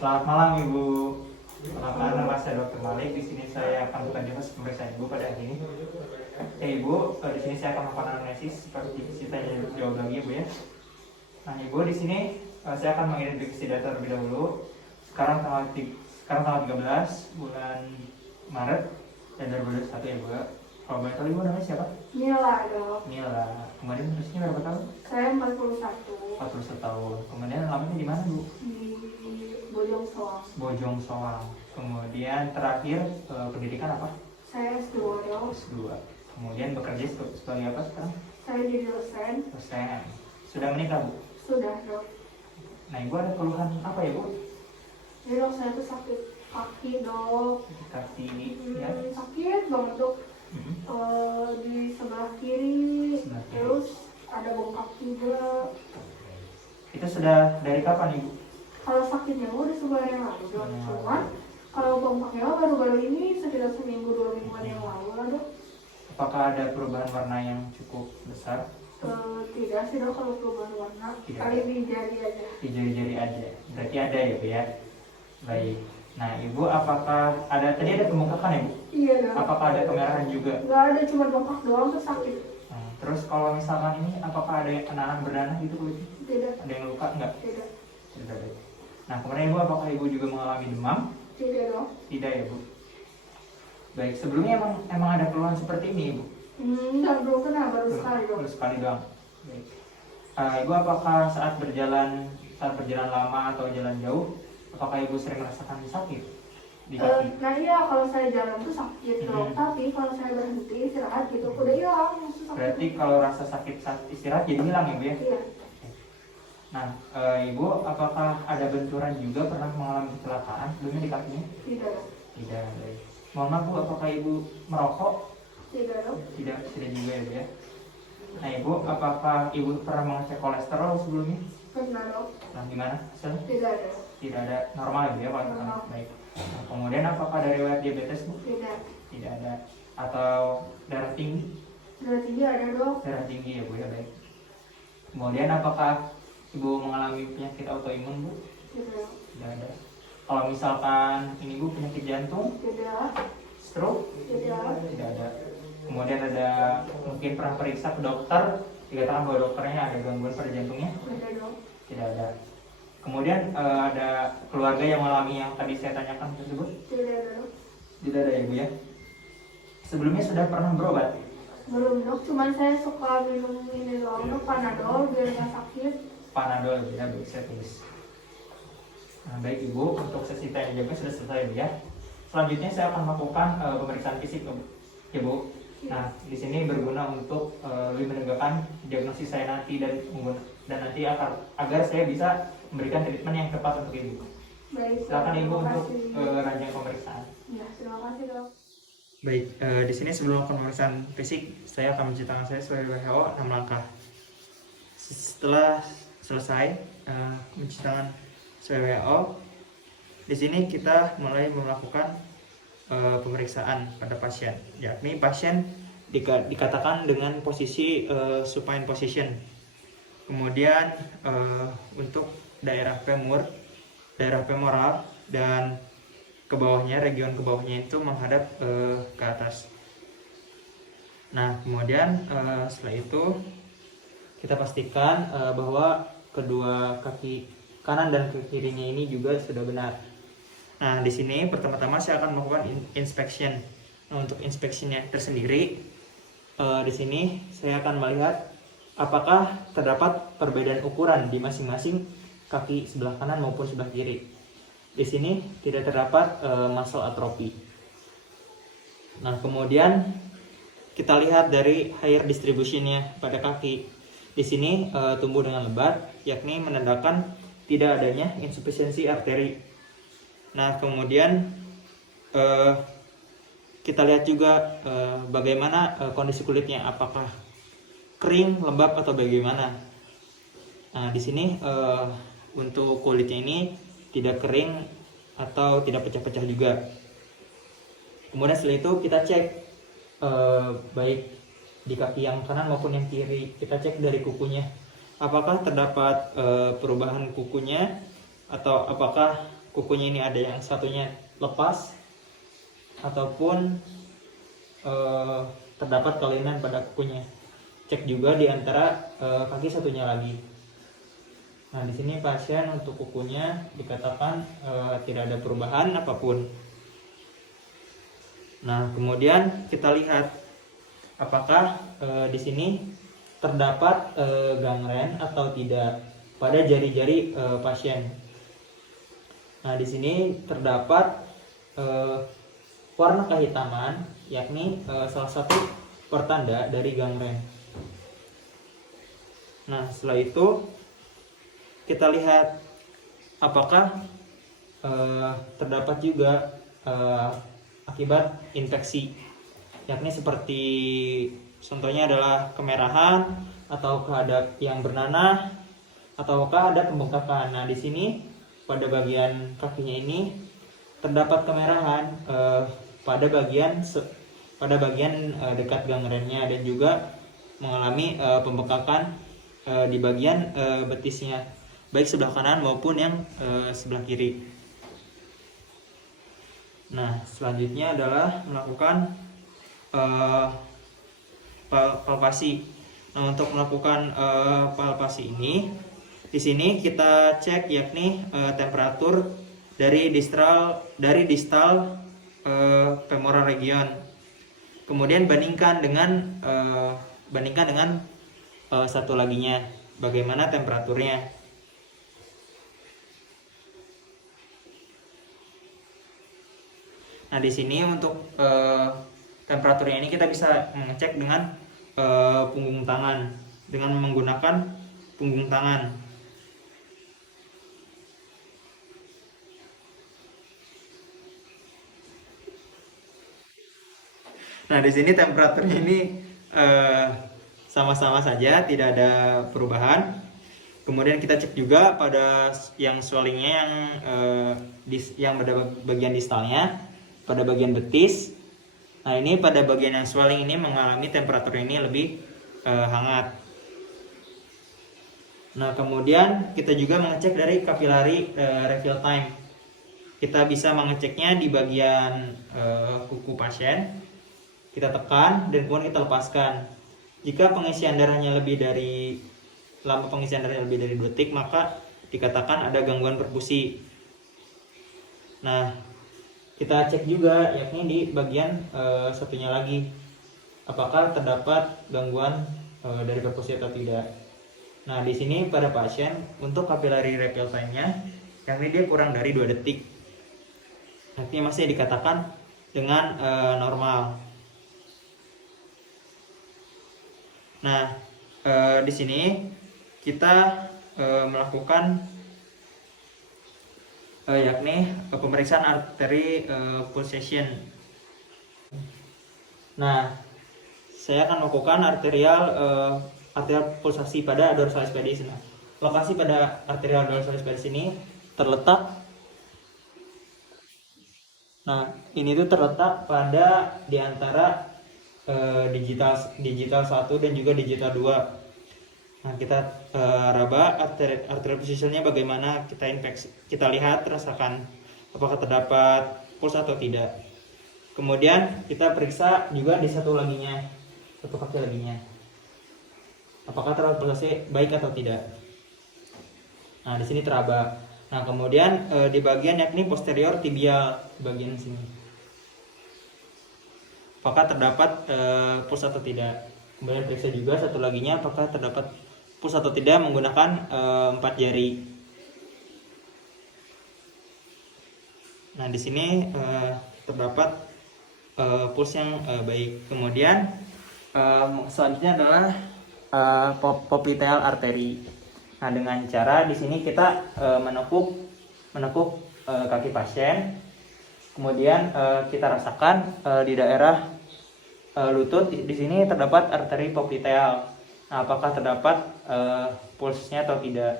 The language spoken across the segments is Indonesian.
Selamat malam Ibu. Perkenalkan nama saya Dr. Malik. Di sini saya akan bertanya pemeriksaan Ibu pada hari ini. Ibu, di sini saya akan melakukan anamnesis seperti kita tanya jawab lagi Ibu ya. Nah Ibu, di sini saya akan mengidentifikasi data terlebih dahulu. Sekarang tanggal 13 bulan Maret dan 2021 ya Bu. Kalau boleh tahu Ibu namanya siapa? Mila dok. Mila. Kemudian usianya berapa tahun? Saya 41. 41 tahun. Kemudian alamatnya di mana Bu? Di Bojong Soang. Bojong Soang. Kemudian terakhir pendidikan apa? Saya S2 dok. S2. Kemudian bekerja sebagai apa sekarang? Saya jadi dosen. Dosen. Sudah menikah Bu? Sudah dok. Nah Ibu ada keluhan apa ya Bu? Jadi dok saya tuh sakit kaki dok. Kaki ya? Sakit banget dok. Di sebelah kiri. Sebelah kiri. Terus ada bengkak juga. Itu sudah dari kapan Ibu? Kalau sakitnya udah sebulan yang lalu dok. Cuman kalau bengkaknya baru-baru ini sekitar seminggu 2 mingguan yang lalu lah dok. Apakah ada perubahan warna yang cukup besar? Tidak sih dok kalau perubahan warna. Tidak. Kali di jari aja. Di jari-jari aja. Berarti ada ya Bu ya? Baik. Nah Ibu apakah tadi ada pembengkakan ya Bu? Iya dok. Apakah ada kemerahan juga? Nggak ada, cuma bengkak doang tuh sakit. Terus kalau misalkan ini apakah ada yang kenangan berdarah gitu kulitnya? Tidak. Ada yang luka enggak? Tidak. Tidak ada. Nah kemudian Ibu apakah Ibu juga mengalami demam? Tidak dong. Tidak ya Bu. Baik, sebelumnya emang ada keluhan seperti ini Ibu? Enggak, belum pernah, baru sekali dong. Baru sekali doang. Baik. Ibu apakah saat berjalan lama atau jalan jauh, apakah Ibu sering merasakan sakit di kaki? Nah iya, kalau saya jalan tuh sakit dong. Tapi kalau saya berhenti istirahat gitu, udah hilang sakit. Berarti kalau rasa sakit saat istirahat jadi hilang ya Bu ya? Iya. Nah, Ibu apakah ada benturan juga pernah mengalami kecelakaan sebelumnya di kakinya? Tidak dong. Tidak. Baik. Mohon maaf Bu, apakah Ibu merokok? Tidak dong. Tidak juga ya Bu ya. Nah Ibu, apakah Ibu pernah mengecek kolesterol sebelumnya? Pernah dong. Nah gimana hasilnya? Tidak ada. Tidak ada, normal ya Bu ya kolesterol? Normal. Baik. Nah, kemudian apakah ada riwayat diabetes Bu? Tidak. Tidak ada. Atau darah tinggi? Darah tinggi ada dong. Darah tinggi ya Bu ya, baik. Kemudian apakah Ibu mengalami penyakit autoimun Bu? Tidak dong. Tidak ada. Kalau misalkan ini Bu penyakit jantung, Tidak. stroke? Tidak. Tidak ada. Kemudian ada mungkin pernah periksa ke dokter, dikatakan bahwa dokternya ada gangguan pada jantungnya? Tidak dong. Tidak ada. Kemudian ada keluarga yang mengalami yang tadi saya tanyakan tersebut? Tidak ada dong. Tidak ada ya Bu ya. Sebelumnya sudah pernah berobat? Belum dok, cuman saya suka minum ini doang dok, Panadol biar nggak sakit. Panadol ya, baik saya tulis. Nah, baik Ibu, untuk sesi tanya jawabnya sudah selesai Bu ya. Selanjutnya saya akan melakukan pemeriksaan fisik ya Bu. Nah, di sini berguna untuk lebih menegakkan diagnosis saya nanti dan nanti agar saya bisa memberikan treatment yang tepat untuk Ibu. Baik. Silakan Ibu terima untuk kasih. ranjang pemeriksaan. Ya, terima kasih dok. Baik, di sini sebelum pemeriksaan fisik, saya akan mencuci tangan saya sesuai WHO 6 langkah. Setelah selesai mencuci tangan sesuai WHO, di sini kita mulai melakukan pemeriksaan pada pasien, yakni pasien dikatakan dengan posisi supine position. Kemudian untuk daerah femoral dan ke bawahnya, region ke bawahnya itu menghadap ke atas. Nah, kemudian setelah itu kita pastikan bahwa kedua kaki kanan dan kaki kirinya ini juga sudah benar. Nah, di sini pertama-tama saya akan melakukan inspection. Nah, untuk inspeksinya tersendiri, di sini saya akan melihat apakah terdapat perbedaan ukuran di masing-masing kaki sebelah kanan maupun sebelah kiri. Di sini tidak terdapat muscle atrophy. Nah, kemudian kita lihat dari hair distributionnya pada kaki. Di sini tumbuh dengan lebat, yakni menandakan tidak adanya insufisiensi arteri. Nah, kemudian kita lihat juga bagaimana kondisi kulitnya, apakah kering, lembab atau bagaimana. Nah, di sini untuk kulitnya ini tidak kering atau tidak pecah-pecah juga. Kemudian setelah itu kita cek baik di kaki yang kanan maupun yang kiri. Kita cek dari kukunya, apakah terdapat perubahan kukunya atau apakah kukunya ini ada yang satunya lepas ataupun terdapat kelainan pada kukunya. Cek juga di antara kaki satunya lagi. Nah, di sini pasien untuk kukunya dikatakan tidak ada perubahan apapun. Nah, kemudian kita lihat apakah di sini terdapat gangren atau tidak pada jari-jari pasien. Nah, di sini terdapat warna kehitaman, yakni salah satu pertanda dari gangren. Nah, setelah itu kita lihat apakah terdapat juga akibat infeksi, yakni seperti contohnya adalah kemerahan ataukah ada yang bernanah ataukah ada pembengkakan. Nah, di sini pada bagian kakinya ini terdapat kemerahan pada bagian dekat gangrennya dan juga mengalami pembengkakan di bagian betisnya, baik sebelah kanan maupun yang sebelah kiri. Nah, selanjutnya adalah melakukan palpasi. Nah, untuk melakukan palpasi ini, di sini kita cek yakni temperatur dari distal femoral region. Kemudian bandingkan dengan satu laginya, bagaimana temperaturnya. Nah, di sini untuk temperaturnya ini kita bisa mengecek dengan punggung tangan dengan menggunakan punggung tangan. Nah, di sini temperaturnya ini sama-sama saja, tidak ada perubahan. Kemudian kita cek juga pada yang swellingnya yang pada bagian distalnya, pada bagian betis. Nah, ini pada bagian yang swelling ini mengalami temperatur ini lebih hangat. Nah, kemudian kita juga mengecek dari capillary refill time. Kita bisa mengeceknya di bagian kuku pasien. Kita tekan dan kemudian kita lepaskan. Jika lama pengisian darahnya lebih dari 2 detik, maka dikatakan ada gangguan perfusi. Nah, kita cek juga yakni di bagian satunya lagi, apakah terdapat gangguan dari perfusi atau tidak. Nah, di sini pada pasien untuk capillary refill time-nya yakni dia kurang dari 2 detik. Artinya masih dikatakan dengan normal. Nah, di sini kita melakukan yakni pemeriksaan arteri pulsation. Nah, saya akan melakukan arterial pulsasi pada dorsalis pedis. Nah, lokasi pada arterial dorsalis pedis ini terletak. Nah, ini tuh terletak pada di antara digital 1 dan juga digital 2. Nah, kita raba arterial positionnya bagaimana, kita lihat, rasakan apakah terdapat puls atau tidak. Kemudian kita periksa juga di satu kaki laginya, apakah terdapat pulsasi baik atau tidak. Nah, di sini teraba. Nah, kemudian di bagian yakni posterior tibial, bagian sini, apakah terdapat puls atau tidak. Kemudian periksa juga satu laginya, apakah terdapat puls atau tidak menggunakan 4 jari. Nah, di sini terdapat puls yang baik. Kemudian selanjutnya adalah popliteal arteri. Nah, dengan cara di sini kita menekuk kaki pasien. Kemudian kita rasakan di daerah lutut, di sini terdapat arteri popliteal. Nah, apakah terdapat pulsnya atau tidak.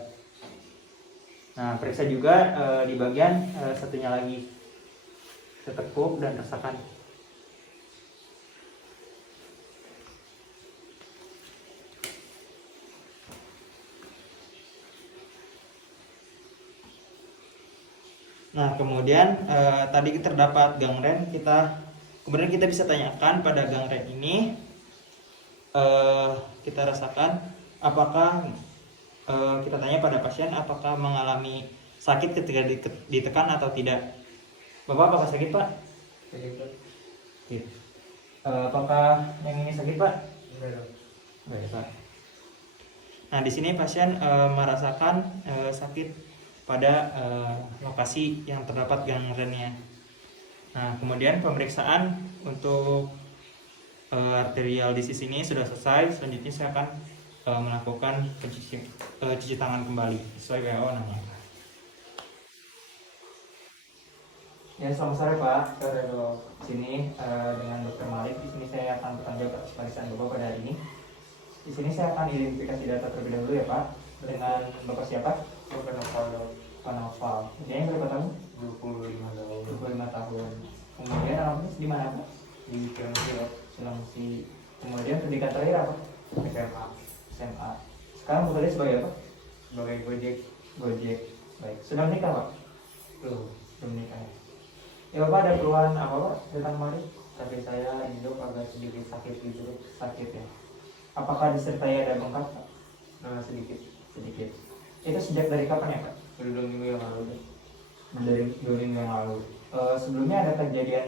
Nah, periksa juga di bagian satunya lagi, kita tekuk dan rasakan. Nah, kemudian tadi terdapat gangren, kemudian kita bisa tanyakan pada gangren ini, kita rasakan apakah kita tanya pada pasien apakah mengalami sakit ketika ditekan atau tidak. Bapak apakah sakit, Pak? Sakit. Apakah yang ini sakit, Pak? Baik, Pak. Nah, di sini pasien merasakan sakit pada lokasi yang terdapat gangrennya. Nah, kemudian pemeriksaan untuk arterial disease ini sudah selesai. Selanjutnya saya akan melakukan cuci tangan kembali sesuai WHO namanya. Ya, selamat sore, Pak. Sore, Dok. Di sini dengan Dr. Malik. Di sini saya akan bertanggung jawab atas pemeriksaan Bapak pada hari ini. Di sini saya akan identifikasi data terlebih dahulu ya, Pak. Dengan Bapak siapa? Bapak Noval, Dok. Pak Noval. Usianya berapa tahun? 25 tahun. 25 tahun. Kemudian alamatnya di mana, Pak? Di Cilengsi, Dok. Cilengsi. Kemudian pendidikan terakhir apa? SMA. SMA. Sekarang bekerja sebagai apa? Sebagai Gojek. Gojek. Baik. Sudah menikah, Pak? Belum. Belum menikah. Ya, Bapak ada keluhan apa, Pak? Datang kemari? Tapi saya hidup agak sedikit sakit gitu, Dok. Sakit ya. Apakah disertai ada bengkak, Pak? Nah, sedikit. Sedikit. Itu sejak dari kapan ya, Pak? Udah 2 minggu yang lalu, Dok. Dari 2 minggu yang lalu. Sebelumnya ada kejadian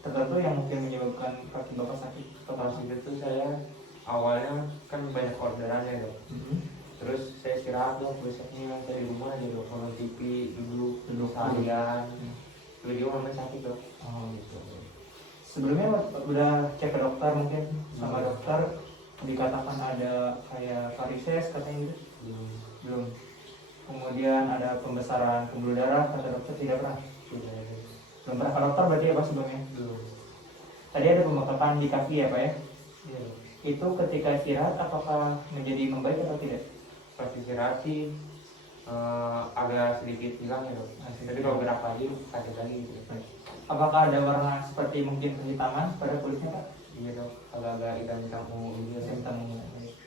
tertentu yang mungkin menyebabkan kaki Bapak sakit? Pas itu saya awalnya kan banyak orderan ya, Dok. Terus saya istirahat, Dok. Besoknya saya di rumah aja, Dok. Nonton TV, duduk seharian. Tiba-tiba memang sakit, Dok. Oh gitu. Sebelumnya udah cek ke dokter mungkin sama dokter dikatakan ada kayak varises katanya gitu? Belum. Kemudian ada pembesaran pembuluh darah kata dokter tidak pernah. Belum pernah ke dokter berarti ya, Pak, sebelumnya? Belum. Tadi ada pembengkakan di kaki ya, Pak ya? Iya. Itu ketika istirahat apakah menjadi membaik atau tidak? Pas istirahat sih agak sedikit hilang ya, Dok. Tapi kalau gerak lagi sakit lagi gitu. Apakah ada warna seperti mungkin kehitaman pada kulitnya, Pak? Iya, Dok. Agak-agak hitam-hitam ungu gitu. Simptom.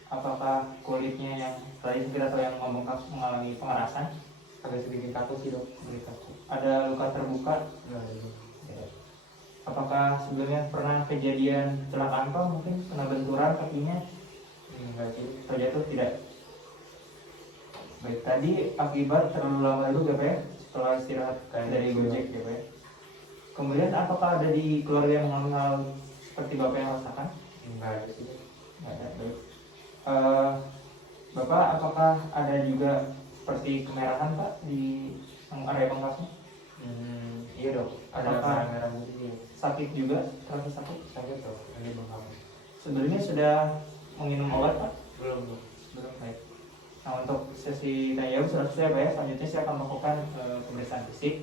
Apakah kulitnya yang tadi kita tahu yang membengkak mengalami pengerasan? Agak sedikit kaku sih, Dok. Sedikit kaku. Ada luka terbuka? Nah, iya. Ya. Apakah sebelumnya pernah kejadian kecelakaan, Pak? Mungkin pernah benturan kakinya? Enggak sih. Terjatuh tidak? Baik, tadi akibat terlalu lama dulu ya, Pak ya? Setelah istirahat dari Gojek ya, Pak ya? Kemudian apakah ada di keluarga yang mengalami hal seperti Bapak yang rasakan? Enggak ada sih. Nggak ada. Baik. Bapak apakah ada juga seperti kemerahan, Pak, di area bengkaknya? Iya, Dok. Ada Apakah merah putih. sakit juga? Terasa sakit? Sakit, Dok. Ini bengkak. Sebelumnya sudah menginum obat, Pak? Belum, Dok. Belum. Baik. Nah, untuk sesi tanya jawab sudah selesai, Pak ya. Selanjutnya saya akan melakukan pemeriksaan fisik,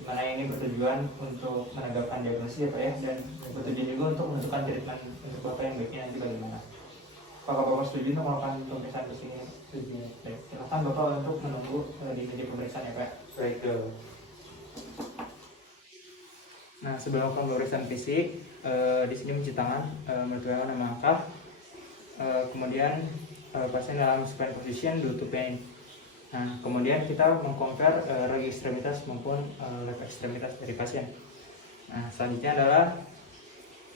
dimana ini bertujuan untuk menegakkan diagnosis ya, Pak ya, dan bertujuan juga untuk menentukan treatment untuk Bapak yang baiknya nanti bagaimana. Apakah Bapak setuju untuk melakukan pemeriksaan fisik ini? Setuju. Baik, silakan Bapak untuk menunggu di meja pemeriksaan ya, Pak. Baik, Dok. Nah, sebelum pemeriksaan fisik, di sini mencuci tangan, menentukan nama langkah, kemudian pasien dalam supine position due to pain. Nah, kemudian kita mengcompare ragi ekstremitas maupun left ekstremitas dari pasien. Nah, selanjutnya adalah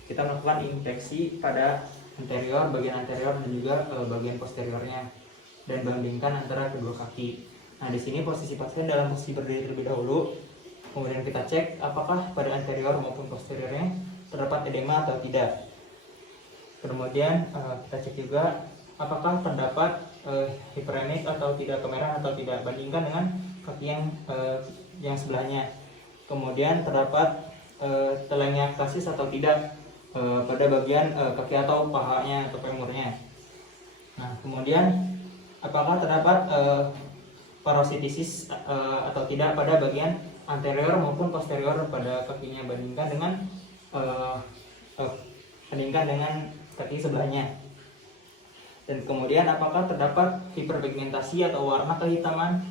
kita melakukan inspeksi pada bagian anterior dan juga bagian posteriornya, dan bandingkan antara kedua kaki. Nah, di sini posisi pasien dalam posisi berdiri terlebih dahulu. Kemudian kita cek apakah pada anterior maupun posteriornya terdapat edema atau tidak. Kemudian kita cek juga apakah terdapat hiperemik atau tidak, kemerah atau tidak, bandingkan dengan kaki yang sebelahnya. Kemudian terdapat telangiectasis atau tidak pada bagian kaki atau pahanya atau femurnya. Nah, kemudian apakah terdapat parositisis atau tidak pada bagian anterior maupun posterior pada kakinya, bandingkan dengan kaki sebelahnya. Dan kemudian apakah terdapat hiperpigmentasi atau warna kehitaman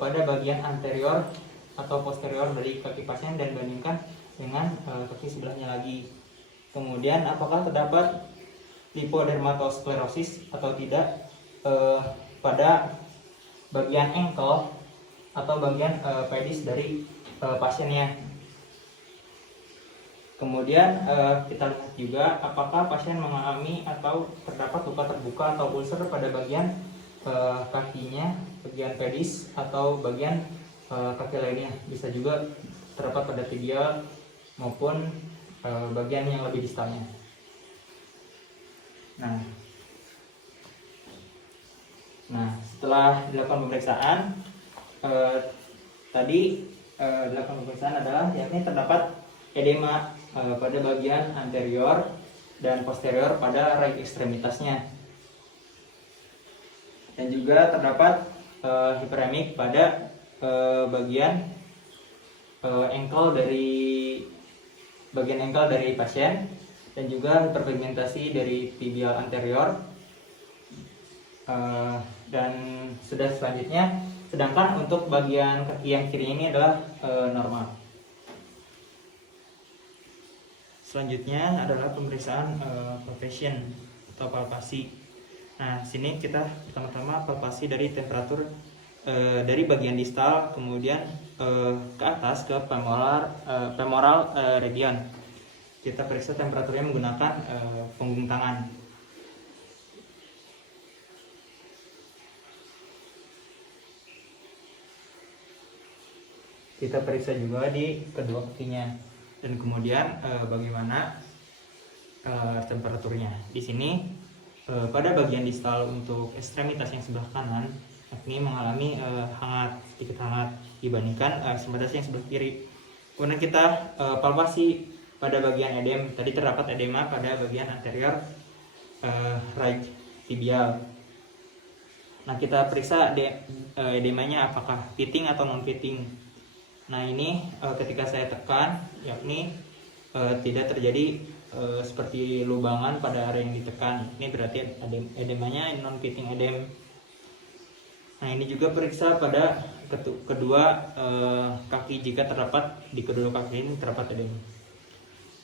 pada bagian anterior atau posterior dari kaki pasien, dan bandingkan dengan kaki sebelahnya lagi. Kemudian apakah terdapat lipodermatosklerosis atau tidak pada bagian ankle atau bagian pedis dari pasiennya. Kemudian kita lihat juga apakah pasien mengalami atau terdapat luka terbuka atau ulcer pada bagian kakinya, bagian pedis atau bagian kaki lainnya. Bisa juga terdapat pada tibial maupun bagian yang lebih distalnya. Nah, setelah dilakukan pemeriksaan tadi dilakukan pemeriksaan adalah yakni terdapat edema pada bagian anterior dan posterior pada right ekstremitasnya, dan juga terdapat hiperemik pada bagian bagian ankle dari pasien, dan juga hiperpigmentasi dari tibial anterior. Dan sudah selanjutnya, sedangkan untuk bagian kaki yang kiri ini adalah normal. Selanjutnya adalah pemeriksaan palpation atau palpasi. Nah, sini kita pertama-tama palpasi dari temperatur dari bagian distal, kemudian ke atas ke femoral region. Kita periksa temperaturnya menggunakan punggung tangan. Kita periksa juga di kedua kakinya, dan kemudian bagaimana temperaturnya. Di sini pada bagian distal untuk ekstremitas yang sebelah kanan yakni mengalami sedikit hangat dibandingkan ekstremitas yang sebelah kiri. Kemudian kita palpasi pada bagian edem. Tadi terdapat edema pada bagian anterior right tibial. Nah, kita periksa edemanya apakah fitting atau non fitting. Nah, ini ketika saya tekan yakni tidak terjadi seperti lubangan pada area yang ditekan. Ini berarti edemanya non fitting edem. Nah, ini juga periksa pada kedua kaki jika terdapat di kedua kaki ini terdapat edem.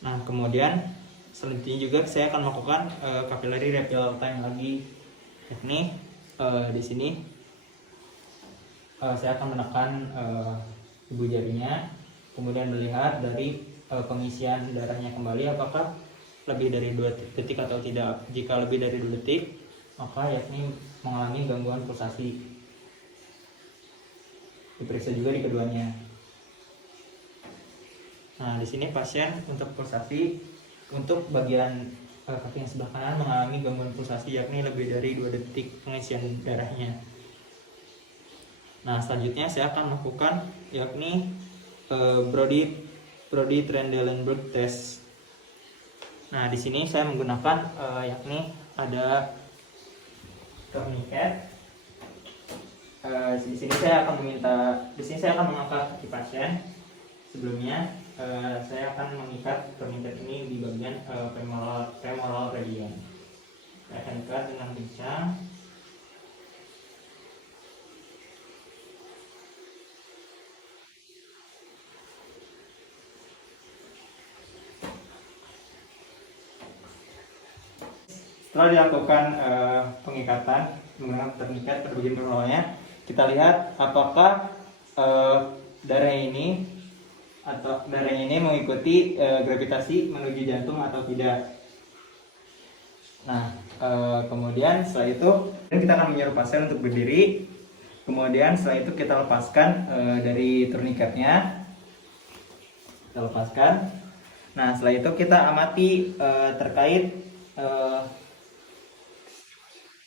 Nah, kemudian selanjutnya juga saya akan melakukan capillary refill time lagi, yakni di sini saya akan menekan ibu jarinya, kemudian melihat dari pengisian darahnya kembali apakah lebih dari 2 detik atau tidak. Jika lebih dari 2 detik, maka yakni mengalami gangguan pulsasi. Diperiksa juga di keduanya. Nah, di sini pasien untuk pulsasi untuk bagian kaki yang sebelah kanan mengalami gangguan pulsasi yakni lebih dari 2 detik pengisian darahnya. Nah, selanjutnya saya akan melakukan yakni Brody Trendelenburg test. Nah, di sini saya menggunakan yakni ada tourniquet. Di sini saya akan mengangkat kaki pasien. Sebelumnya saya akan mengikat tourniquet ini di bagian femoral region. Saya akan ikat dengan kencang. Setelah dilakukan pengikatan menggunakan tourniquet pada bagian femoral-nya, kita lihat apakah darahnya ini mengikuti gravitasi menuju jantung atau tidak. Nah, kemudian setelah itu kita akan menyuruh pasien untuk berdiri. Kemudian setelah itu kita lepaskan dari tourniquetnya. Kita lepaskan. Nah, setelah itu kita amati terkait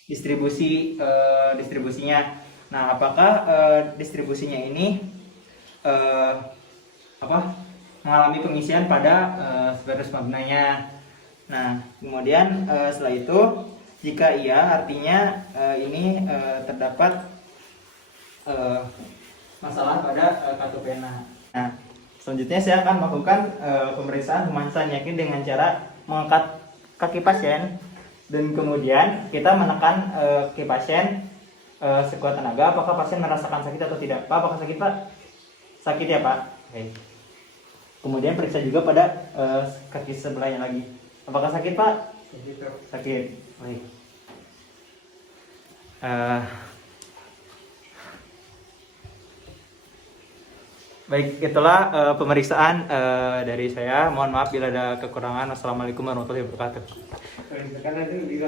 distribusinya. Nah, apakah distribusinya ini mengalami pengisian pada spherus magnanya. Nah, kemudian setelah itu jika iya, artinya ini terdapat masalah pada katopena. Nah, selanjutnya saya akan melakukan pemeriksaan pemanasan yakni dengan cara mengangkat kaki pasien dan kemudian kita menekan kaki pasien sekuat tenaga. Apakah pasien merasakan sakit atau tidak? Pak, apakah sakit, Pak? Sakit ya, Pak? Oke. Kemudian periksa juga pada kaki sebelahnya lagi. Apakah sakit, Pak? Sakit. Baik. Baik, itulah pemeriksaan dari saya. Mohon maaf bila ada kekurangan. Assalamualaikum warahmatullahi wabarakatuh. Karena itu